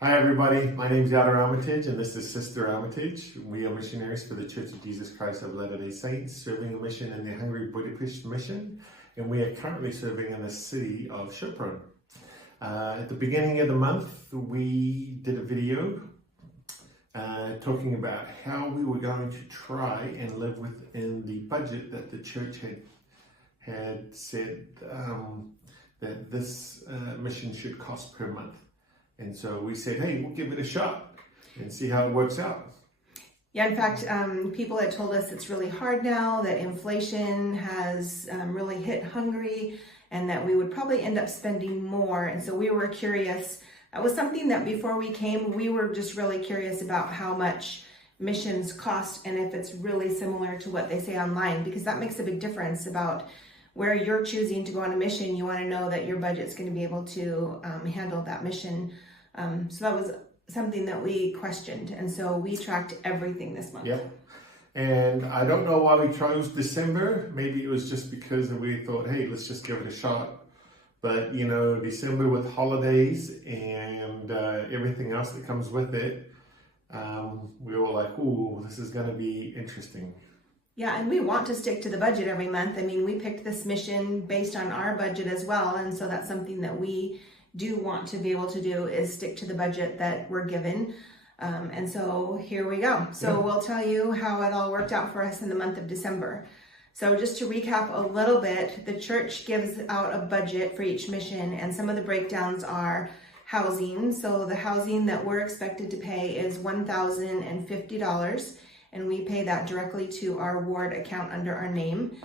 Hi everybody, my name is Yada Armitage and this is Sister Armitage. We are missionaries for the Church of Jesus Christ of Latter-day Saints, serving a mission in the Hungary Budapest mission, and we are currently serving in the city of Sopron. At the beginning of the month, we did a video talking about how we were going to try and live within the budget that the church had said that this mission should cost per month. And so we said, hey, we'll give it a shot and see how it works out. Yeah, in fact, people had told us it's really hard now, that inflation has really hit Hungary and that we would probably end up spending more. And so we were curious. That was something that before we came, we were just really curious about how much missions cost and if it's really similar to what they say online, because that makes a big difference about where you're choosing to go on a mission. You want to know that your budget's going to be able to handle that mission. So that was something that we questioned. And so we tracked everything this month. Yep. And I don't know why we chose December. Maybe it was just because we thought, hey, let's just give it a shot. But, you know, December with holidays and everything else that comes with it, we were like, ooh, this is going to be interesting. Yeah, and we want to stick to the budget every month. I mean, we picked this mission based on our budget as well. And so that's something that we do want to be able to do, is stick to the budget that we're given. And so here we go. So we'll tell you how it all worked out for us in the month of December. So just to recap a little bit, the church gives out a budget for each mission, and some of the breakdowns are housing. So the housing that we're expected to pay is $1,050. And we pay that directly to our ward account under our name.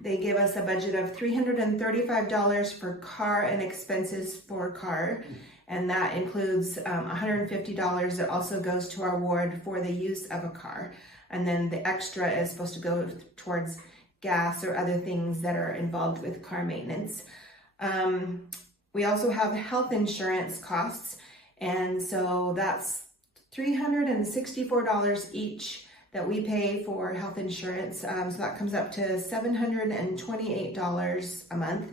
They give us a budget of $335 for car and expenses for car. And that includes $150 that also goes to our ward for the use of a car. And then the extra is supposed to go towards gas or other things that are involved with car maintenance. We also have health insurance costs. And so that's $364 each that we pay for health insurance. So that comes up to $728 a month.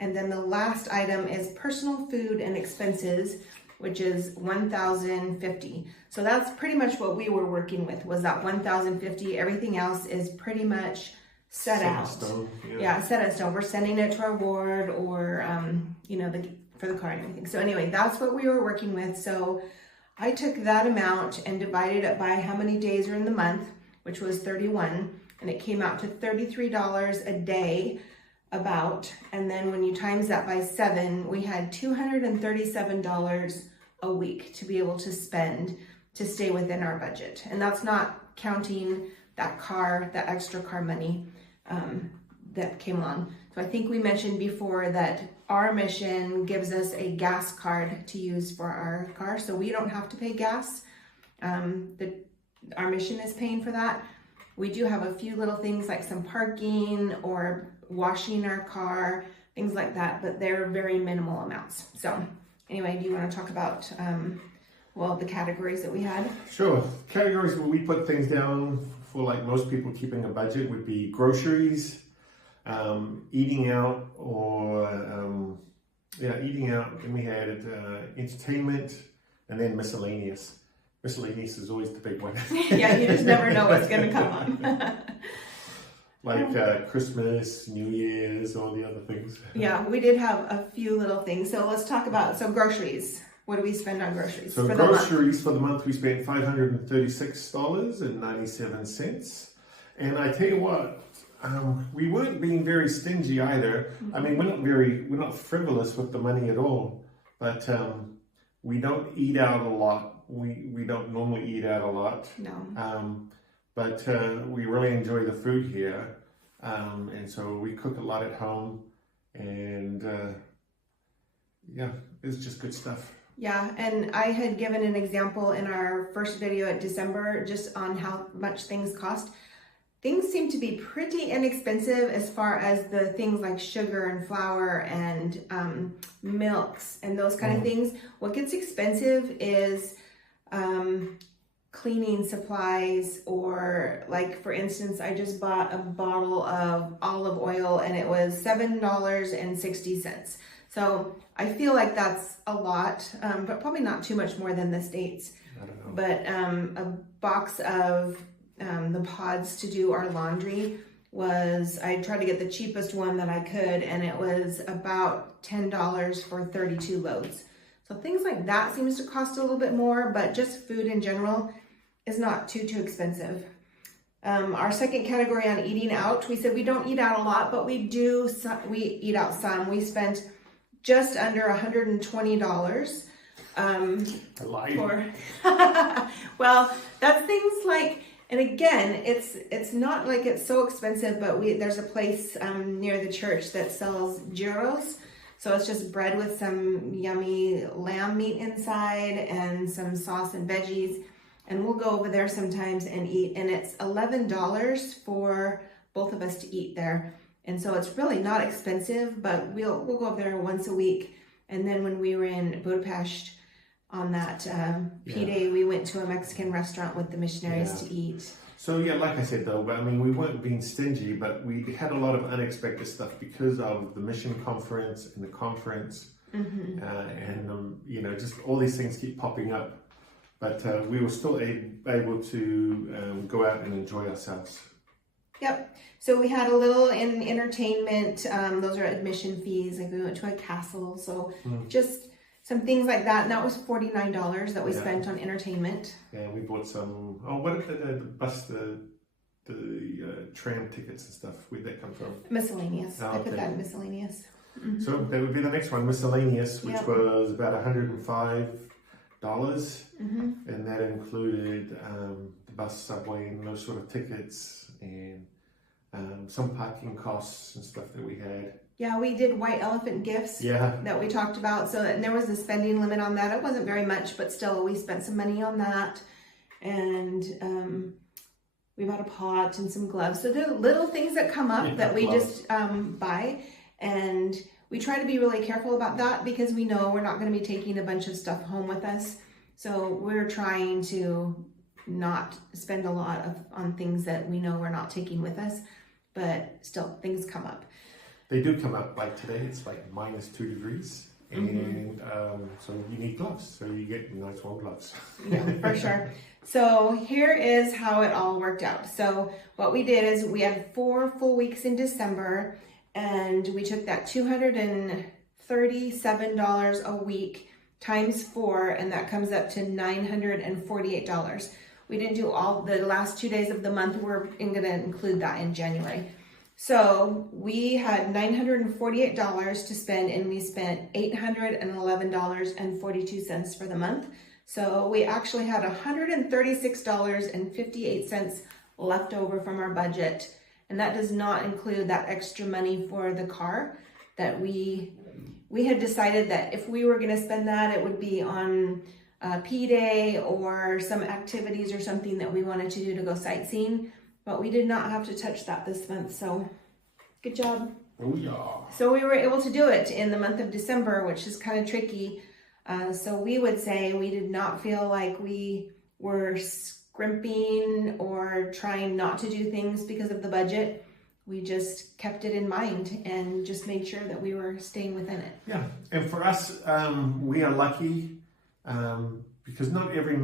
And then the last item is personal food and expenses, which is $1,050. So that's pretty much what we were working with, was that $1,050. Everything else is pretty much set out. Stone, yeah, set in stone. We're sending it to our ward or, for the car and everything. So anyway, that's what we were working with. So I took that amount and divided it by how many days are in the month, which was 31, and it came out to $33 a day about. And then when you times that by 7, we had $237 a week to be able to spend to stay within our budget. And that's not counting that extra car money that came along. So I think we mentioned before that our mission gives us a gas card to use for our car, so we don't have to pay gas. Our mission is paying for that. We do have a few little things like some parking or washing our car, things like that, but they're very minimal amounts. So anyway, do you want to talk about the categories that we had? Sure. Categories where we put things down for, like most people keeping a budget, would be groceries, eating out, and we had entertainment, and then miscellaneous. Miscellaneous is always the big one. Yeah, you just never know what's going to come on. Like Christmas, New Year's, all the other things. Yeah, we did have a few little things. So let's talk about groceries. What do we spend on groceries? So groceries for the month, we spent $536.97. And I tell you what, we weren't being very stingy either. Mm-hmm. I mean, we're not frivolous with the money at all, but we don't eat out a lot. We don't normally eat out a lot. No. But we really enjoy the food here. And so we cook a lot at home, and it's just good stuff. Yeah, and I had given an example in our first video at December just on how much things cost. Things seem to be pretty inexpensive as far as the things like sugar and flour and milks and those kind of things. What gets expensive is cleaning supplies, or like, for instance, I just bought a bottle of olive oil and it was $7.60. So I feel like that's a lot, but probably not too much more than the States. I don't know. But a box of the pods to do our laundry I tried to get the cheapest one that I could, and it was about $10 for 32 loads. So things like that seems to cost a little bit more, but just food in general is not too expensive. Our second category on eating out, we said we don't eat out a lot, but we eat out some. We spent just under $120. I lied. Well, that's things like, and again, it's not like it's so expensive, but there's a place near the church that sells gyros. So it's just bread with some yummy lamb meat inside and some sauce and veggies. And we'll go over there sometimes and eat. And it's $11 for both of us to eat there. And so it's really not expensive, but we'll go over there once a week. And then when we were in Budapest on that P-Day, we went to a Mexican restaurant with the missionaries to eat. So yeah, like I said though, but I mean, we weren't being stingy, but we had a lot of unexpected stuff because of the mission conference and the conference, you know, just all these things keep popping up. But we were still able to go out and enjoy ourselves. Yep. So we had a little in entertainment. Those are admission fees. Like we went to a castle. So just some things like that. And that was $49 that we spent on entertainment. Yeah, we bought some, what are the bus, the tram tickets and stuff? Where'd that come from? Miscellaneous. I put that in miscellaneous. So that would be the next one, miscellaneous, which was about $105. And that included the bus, subway, and those sort of tickets, and some parking costs and stuff that we had. Yeah, we did white elephant gifts that we talked about. So and there was a spending limit on that. It wasn't very much, but still we spent some money on that. And we bought a pot and some gloves. So there are little things that come up that we just buy. And we try to be really careful about that because we know we're not going to be taking a bunch of stuff home with us. So we're trying to not spend a lot on things that we know we're not taking with us, but still things come up. They do come up. Like today, it's like -2 degrees, and so you need gloves. So you get nice warm gloves. Yeah, for sure. So here is how it all worked out. So what we did is we had 4 full weeks in December, and we took that $237 a week times 4, and that comes up to $948. We didn't do all the last 2 days of the month. We're going to include that in January. So we had $948 to spend, and we spent $811.42 for the month. So we actually had $136.58 left over from our budget. And that does not include that extra money for the car that we had decided that if we were going to spend that, it would be on P-Day or some activities or something that we wanted to do to go sightseeing. But we did not have to touch that this month, so good job. Oh yeah. So we were able to do it in the month of December, which is kind of tricky. So we would say we did not feel like we were scrimping or trying not to do things because of the budget. We just kept it in mind and just made sure that we were staying within it. Yeah, and for us, we are lucky because not every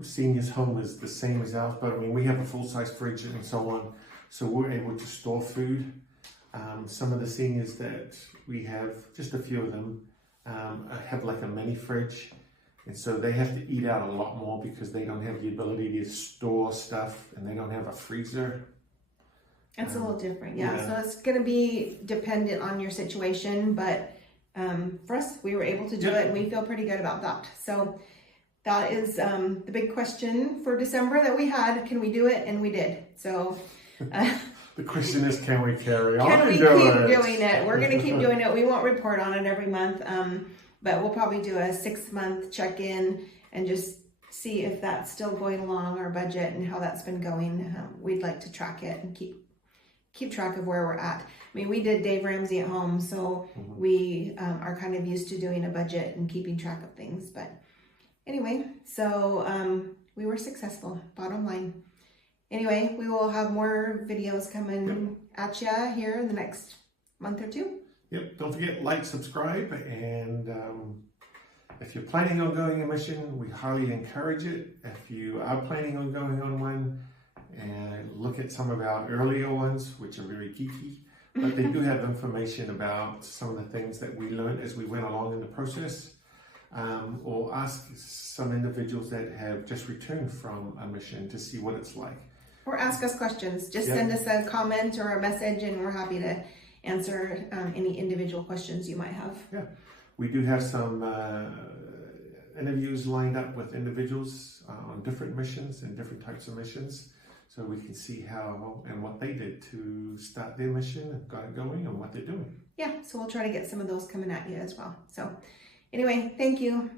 senior's home is the same as ours, but I mean, we have a full-size fridge and so on, so we're able to store food. Some of the seniors that we have, just a few of them, have like a mini fridge, and so they have to eat out a lot more because they don't have the ability to store stuff, and they don't have a freezer. It's a little different, yeah. So it's going to be dependent on your situation, but for us, we were able to do it, and we feel pretty good about that. So that is the big question for December that we had. Can we do it? And we did. So the question is, can we carry on? Can we keep doing it? We're going to keep doing it. We won't report on it every month, but we'll probably do a 6-month check-in and just see if that's still going along our budget and how that's been going. We'd like to track it and keep track of where we're at. I mean, we did Dave Ramsey at home, so we are kind of used to doing a budget and keeping track of things. But anyway, so we were successful, bottom line. Anyway, we will have more videos coming at you here in the next month or two. Yep, don't forget, like, subscribe, and if you're planning on going on a mission, we highly encourage it. If you are planning on going on one, and look at some of our earlier ones, which are very geeky, but they do have information about some of the things that we learned as we went along in the process. Or ask some individuals that have just returned from a mission to see what it's like. Or ask us questions. Just send us a comment or a message, and we're happy to answer any individual questions you might have. Yeah, we do have some interviews lined up with individuals on different missions and different types of missions, so we can see how and what they did to start their mission and got it going and what they're doing. Yeah, so we'll try to get some of those coming at you as well. So anyway, thank you.